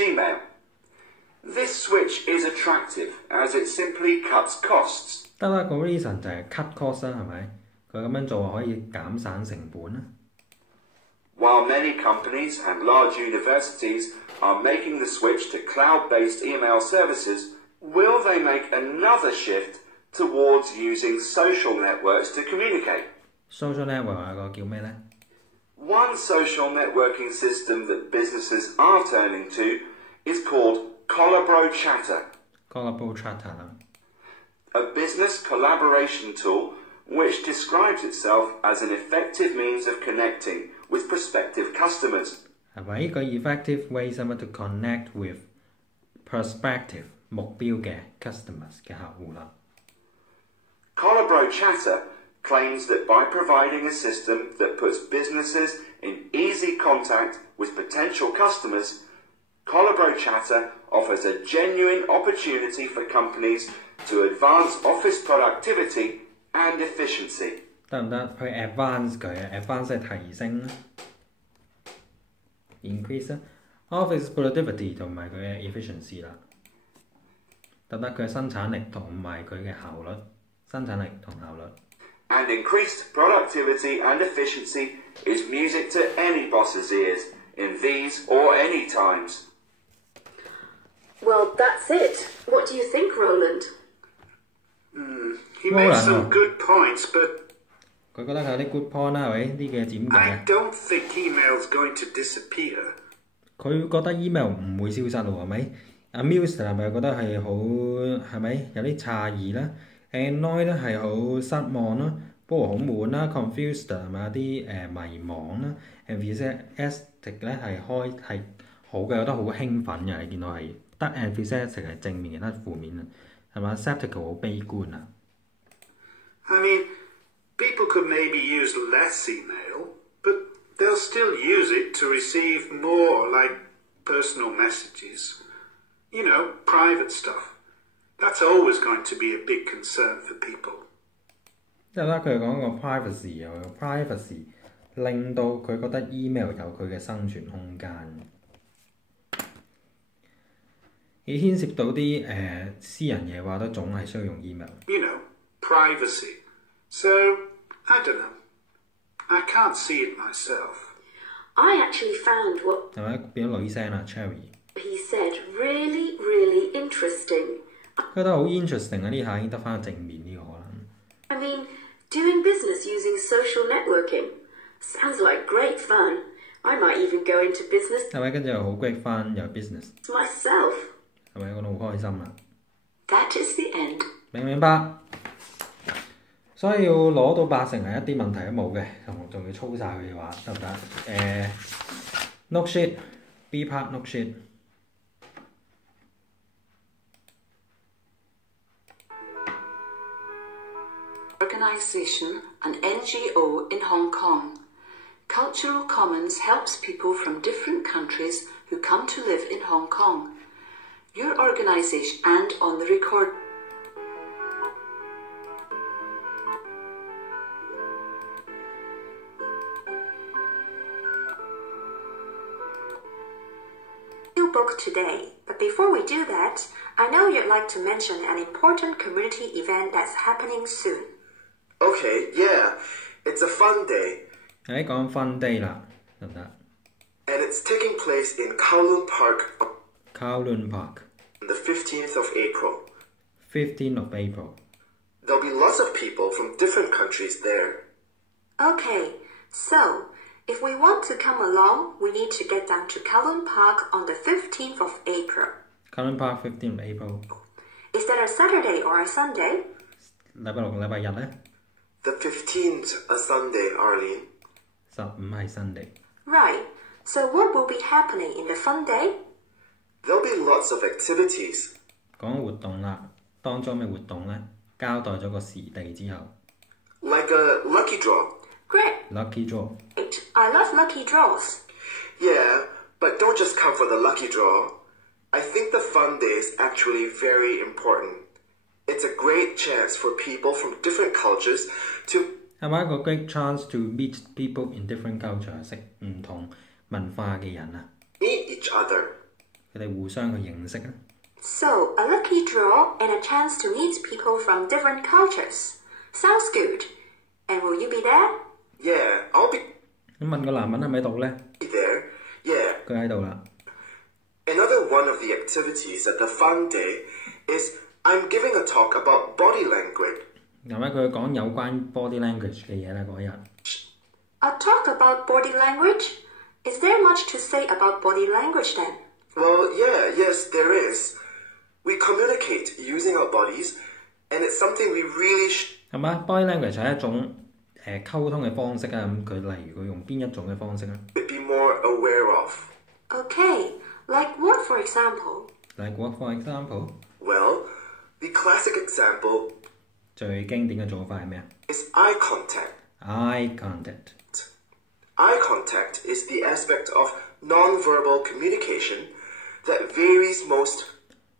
Gmail. This switch is attractive as it simply cuts costs. 得啦，個 reason 就係 cut cost 啦，係咪？佢咁樣做可以減省成本啦。While many companies and large universities are making the switch to cloud-based email services, will they make another shift towards using social networks to communicate? Social network 有個叫咩呢？ One social networking system that businesses are turning to is called Collabro Chatter. Collabro Chatter 啦。A business collaboration tool which describes itself as an effective means of connecting with prospective customers. 係咪一個 effective way to connect with prospective 目標嘅 customers 嘅客戶啦。Collabro Chatter claims that by providing a system that puts businesses in easy contact with potential customers, Collabro Chatter offers a genuine opportunity for companies to advance office productivity and efficiency. 得唔得？去 advance 佢啊 ，advance 係提升 increase office productivity 同埋佢嘅 efficiency 啦。得唔得？佢嘅生產力同埋佢嘅效率，生產力同效率。And increased productivity and efficiency is music to any boss's ears in these or any times. Well, that's it. What do you think, Roland? He made some good points, but 佢覺得佢有啲 good point 啦，係咪？呢嘅點解 I don't think email's going to disappear. 佢覺得 email 唔會消失喎，係咪？阿 Muse 係咪覺得係好係咪有啲詫異啦 ？Annoy 咧係好失望啦，不過好悶啦 ，confused 係咪有啲迷茫啦 ？enthusiastic 咧係好嘅，覺得好興奮嘅，你見到係得 enthusiastic 係正面嘅，得負面啊，係咪 ？skeptical 好悲觀啊。I mean, people could maybe use less email, but they'll still use it to receive more, like personal messages. You know, private stuff. That's always going to be a big concern for people. 即係咧，佢講個 privacy 又有 privacy， 令到佢覺得 email 有佢嘅生存空間。而牽涉到啲私人嘢話，都總係需要用 email。You know, privacy. So, I don't know. I can't see it myself. I actually found what 係咪變咗女聲啦 ？Cherry。he said really, really interesting. 覺得好 interesting 啊！呢下已經得翻正面呢個可能。I mean, doing business using social networking sounds like great fun. I might even go into business 係咪跟住又好 great fun 又 business？ myself. 係咪覺得好開心啊 That is the end. 明唔明白？所以要攞到80係一啲問題都冇嘅，仲要操晒佢嘅話得唔得？note sheet B part note sheet。Organization, an NGO in Hong Kong. Cultural Commons helps people from different countries who come to live in Hong Kong. Your organization and on the record. Book today, but before we do that, I know you'd like to mention an important community event that's happening soon. Okay, yeah, it's a fun day. 你講 fun day 啦，得唔得 And it's taking place in Kowloon Park？Kowloon Park on the 15th of April. 15th of April. There'll be lots of people from different countries there. Okay, so if we want to come along, we need to get down to Kowloon Park on the 15th of April. Kowloon Park 15th of April. Is that a Saturday or a Sunday? 禮拜六、禮拜日咧 The 15th, a Sunday, Arlene. 15係 Sunday. Right. So what will be happening in the fun day? There'll be lots of activities. 講活動啦，當中咩活動咧？交代咗個時地之後 Like a lucky draw. Great.，lucky draw。I love lucky draws. Yeah, but don't just come for the lucky draw. I think the fun day is actually very important. It's a great chance for people from different cultures to 係咪一個 great chance to meet people in different culture， 識唔同文化嘅人啊？ meet each other. 佢哋互相去認識啊。So, a lucky draw and a chance to meet people from different cultures. Sounds good. And will you be there? Yeah, I'll be 咁問個男人係咪喺度咧？ there. Yeah. 佢喺度啦。Another one of the activities at the fun day is I'm giving a talk about body language. 咁咧佢講有關 body language 嘅嘢咧嗰日。A talk about body language? Is there much to say about body language then? Well, yes, there is. We communicate using our bodies, and it's something we really 係嘛 ？body language 係一種溝通嘅方式啊。咁佢例如佢用邊一種嘅方式咧 should be more aware of. Okay, like what for example? Like what for example？ Well, the classic example 最經典嘅做法係咩啊 is eye contact.？Eye contact。 Eye contact is the aspect of non-verbal communication that varies most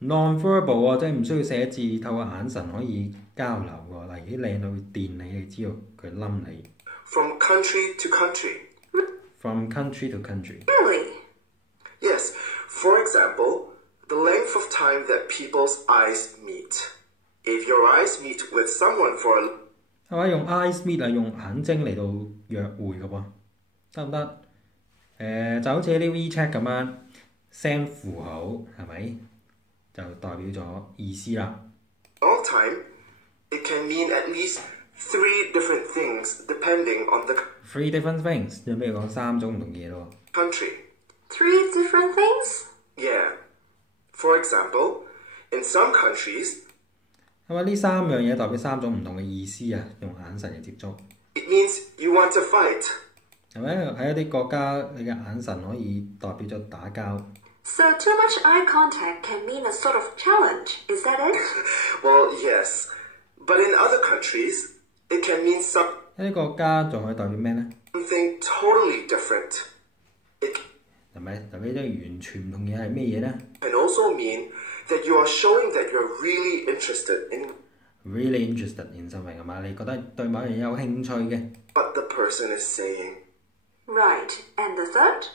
non-verbal 啊，即係唔需要寫字，透過眼神可以交流喎。例如啲靚女會電你，你知道佢冧你。from country to country. From country to country。 Really? Yes, for example, the length of time that people's eyes meet. If your eyes meet with someone for a 係嘛？用 eyes meet 啊，用眼睛嚟到約會嘅喎，得唔得？就好似啲 WeChat 咁樣 ，send 符號係咪？就代表咗意思啦。long time, it can mean at least 3 different things depending on the Three different things，有咩講3種唔同嘢咯 country. 3 different things? Yeah. For example, in some countries, 係嘛？呢3樣嘢代表3種唔同嘅意思啊，用眼神嚟接觸。 it means you want to fight. 係咪？喺一啲國家，你嘅眼神可以代表咗打交。So too much eye contact can mean a sort of challenge, is that it? Well, yes. But in other countries, it can mean 一啲國家仲可以代表咩呢？ something totally different. It 係咪？代表咗完全唔同嘢係咩嘢呢 can also mean that you are showing that you're really interested in？Really interested in something 係嘛？你覺得對某樣嘢有興趣嘅。 what the person is saying. Right. And the third?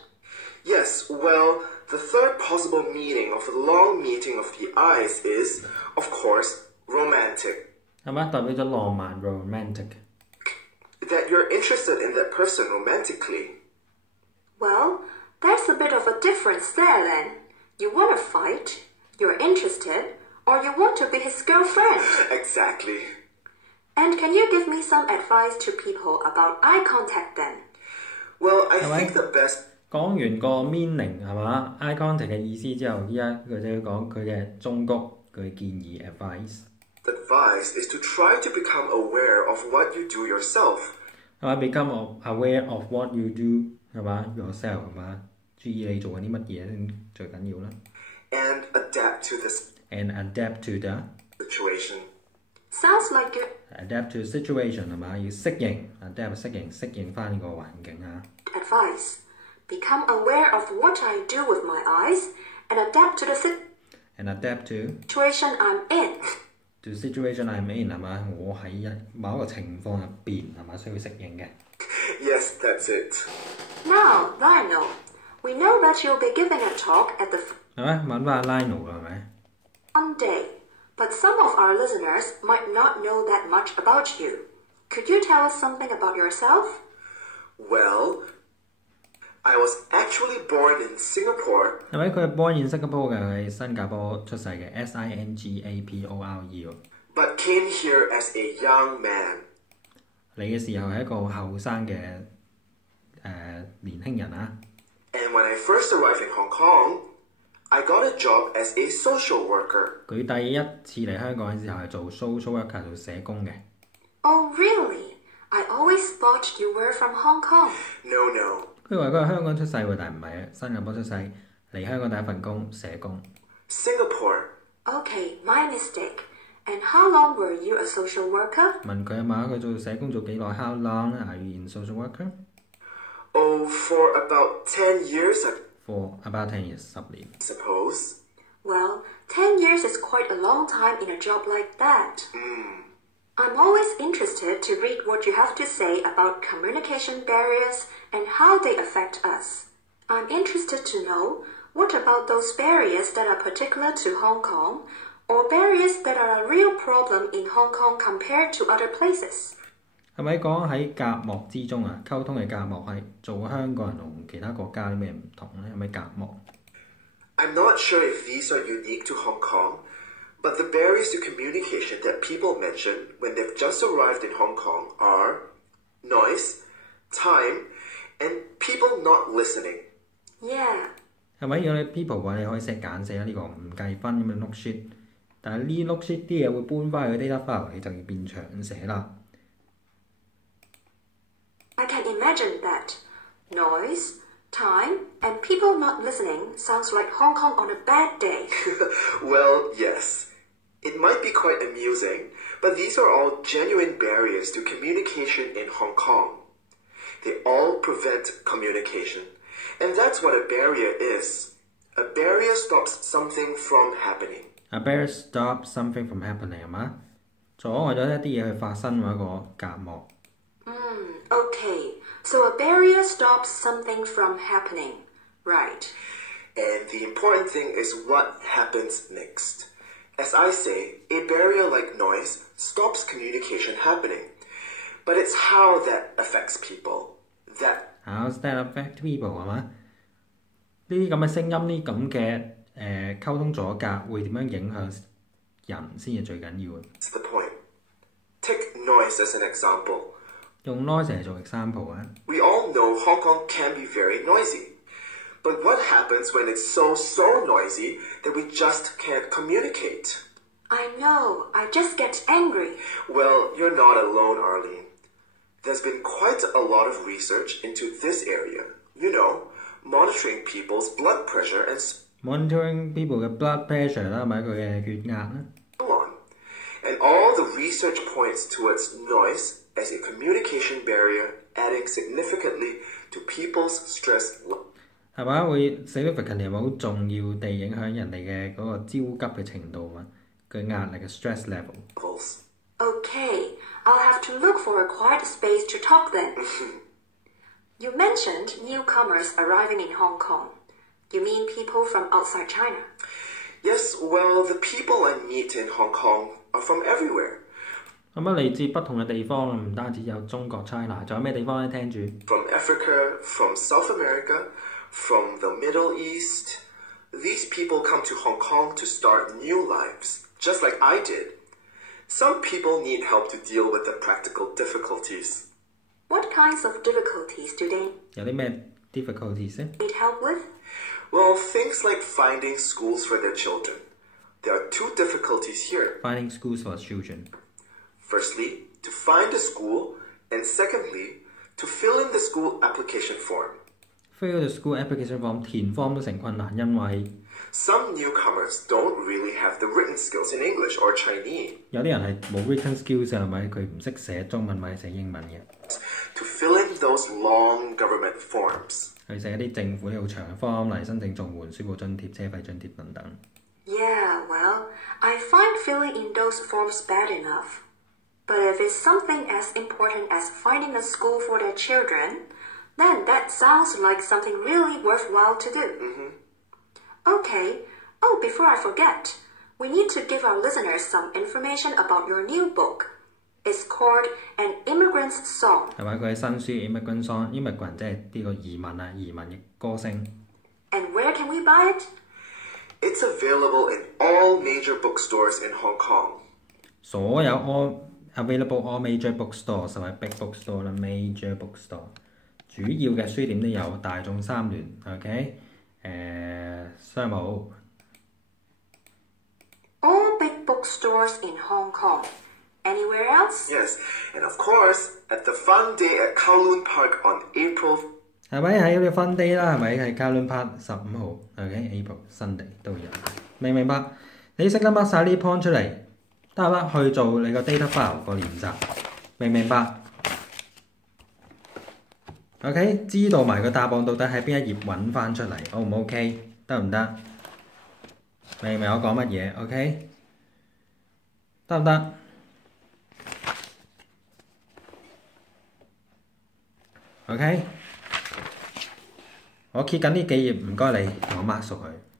Yes, well, the third possible meaning of a long meeting of the eyes is, of course, romantic. 係嘛？代表咗浪漫 romantic。 That you're interested in that person romantically. Well, there's a bit of a difference there then. You want to fight, you're interested, or you want to be his girlfriend. Exactly. And can you give me some advice to people about eye contact then? Well, I Am I- think the best 講完個 meaning 係嘛 eye contact 嘅意思之後，依家佢就要講佢嘅忠告，佢嘅建議 advice。 advice is to try to become aware of what you do yourself. 係嘛 become aware of what you do 係嘛 yourself 係嘛，注意你做緊啲乜嘢先最緊要啦。And adapt to this And adapt to the situation. Sounds like good adapt to situation 係嘛，要適應 adapt 適應翻呢個環境啊。 advice. Become aware of what I do with my eyes and adapt to the And adapt to situation I'm in. to situation I'm in 係嘛，我喺某一個情況入邊係嘛需要適應嘅。 Yes, that's it. Now, Lionel, we know that you'll be giving a talk at the 係咪揾翻 Lionel 啦係咪？ fun day, but some of our listeners might not know that much about you. Could you tell us something about yourself? Well, I was actually born in Singapore, 係咪佢係 born in Singapore 嘅，喺新加坡出世嘅 Singapore 喎。 but came here as a young man. 嚟嘅時候係一個後生嘅年輕人啊。 And when I first arrived in Hong Kong, I got a job as a social worker. 佢第一次嚟香港嘅時候係做 social worker 做社工嘅。 Oh, really? I always thought you were from Hong Kong. No, no. 佢話佢係香港出世喎，但係唔係啊，新加坡出世，嚟香港第一份工社工。 Singapore. Okay, my mistake. And how long were you a social worker? 問佢啊嘛，佢做社工做幾耐 ？How long are you in social worker? Oh, for about 10 years, I For about 10 years 10年。 suppose. Well, 10 years is quite a long time in a job like that. I'm always interested to read what you have to say about communication barriers and how they affect us. I'm interested to know What about those barriers that are particular to Hong Kong, or barriers that are a real problem in Hong Kong compared to other places? 係咪講喺隔膜之中啊？溝通嘅隔膜係做香港人同其他國家啲咩唔同咧？係咪隔膜？ I'm not sure if these are unique to Hong Kong, but the barriers to communication that people mention when they've just arrived in Hong Kong are noise, time, and people not listening. Yeah. 係咪有啲 people 話你可以寫簡寫呢個唔計分咁嘅 note sheet，但係呢 note sheet 啲嘢會搬翻去個 data file，你就要變長寫啦。I can imagine that. Noise, time, and people not listening sounds like Hong Kong on a bad day. Well, yes. It might be quite amusing, but these are all genuine barriers to communication in Hong Kong. They all prevent communication. And that's what a barrier is. A barrier stops something from happening. A barrier stops something from happening 係嘛？阻礙咗一啲嘢去發生嗰一個隔膜。Okay, so a barrier stops something from happening. Right. And the important thing is what happens next. As I say, a barrier like noise stops communication happening. But it's how that affects people. How's that affect people 係嘛？呢啲咁嘅聲音，呢咁嘅溝通阻隔會點樣影響人先係最緊要嘅。That's the point. Take noise as an example. 用 noise 嚟做 example 啊。We all know Hong Kong can be very noisy. But what happens when it's so noisy that we just can't communicate? I know, I just get angry. Well, you're not alone, Arlene. There's been quite a lot of research into this area. You know, monitoring people's blood pressure and monitoring people 嘅 blood pressure 啦，係咪佢嘅血壓啦 so on. And all the research points towards noise as a communication barrier, adding significantly to people's stress level. 係咪會 significant 係咪好重要地影響人哋嘅嗰個焦急嘅程度啊？嘅壓力嘅 stress level。Okay, I'll have to look for a quiet space to talk then. You mentioned newcomers arriving in Hong Kong. You mean people from outside China? Yes, well, the people I meet in Hong Kong are from everywhere. 咁啊，嚟自不同嘅地方唔單止有中國 China， 仲有咩地方咧？聽住。From Africa, from South America, from the Middle East. These people come to Hong Kong to start new lives, just like I did. Some people need help to deal with the practical difficulties. What kinds of difficulties do they 有啲咩 difficulties 咧 need help with? Well, things like finding schools for their children. There are two difficulties here.？Finding schools for children。Firstly, to find a school, and secondly, to fill in the school application form. Fill the school application form 填 form 都成困難，因為 Some newcomers don't really have the written skills in English or Chinese. 有啲人係冇 written skills 係咪？佢唔識寫中文或者寫英文嘅。To fill in those long government forms. 去寫一啲政府啲好長嘅 form 嚟申請綜援、書簿津貼、車費津貼等等。Yeah, well, I find filling in those forms bad enough. But if it's something as important as finding a school for their children, then that sounds like something really worthwhile to do. Okay. Oh, before I forget, we need to give our listeners some information about your new book. It's called An Immigrant's Song. 係咪？佢係新書 Immigrant Song，Immigrant 即係呢個移民啊，移民嘅歌聲。And where can we buy it? It's available in all major bookstores in Hong Kong. 所有 available all major bookstores 係咪 big bookstore 啦 ？major bookstore 主要嘅書店都有，大眾三聯 ，OK， 商務。All big bookstores in Hong Kong. Anywhere else? Yes, and of course, at the fun day at Kowloon Park on April 係咪喺呢個 fun day 啦？係咪係 Kowloon Park 15號 ？OK，April Sunday 都有，明唔明白？你識得 mark 晒呢 point 出嚟，得唔得？去做你個 data file 個練習，明唔明白 ？OK， 知道埋個答案到底喺邊一頁揾翻出嚟 ，O 唔 OK？ 得唔得？明唔明我講乜嘢 ？OK， 得唔得？OK，我揭緊呢幾頁，唔該你同我 mark 熟佢。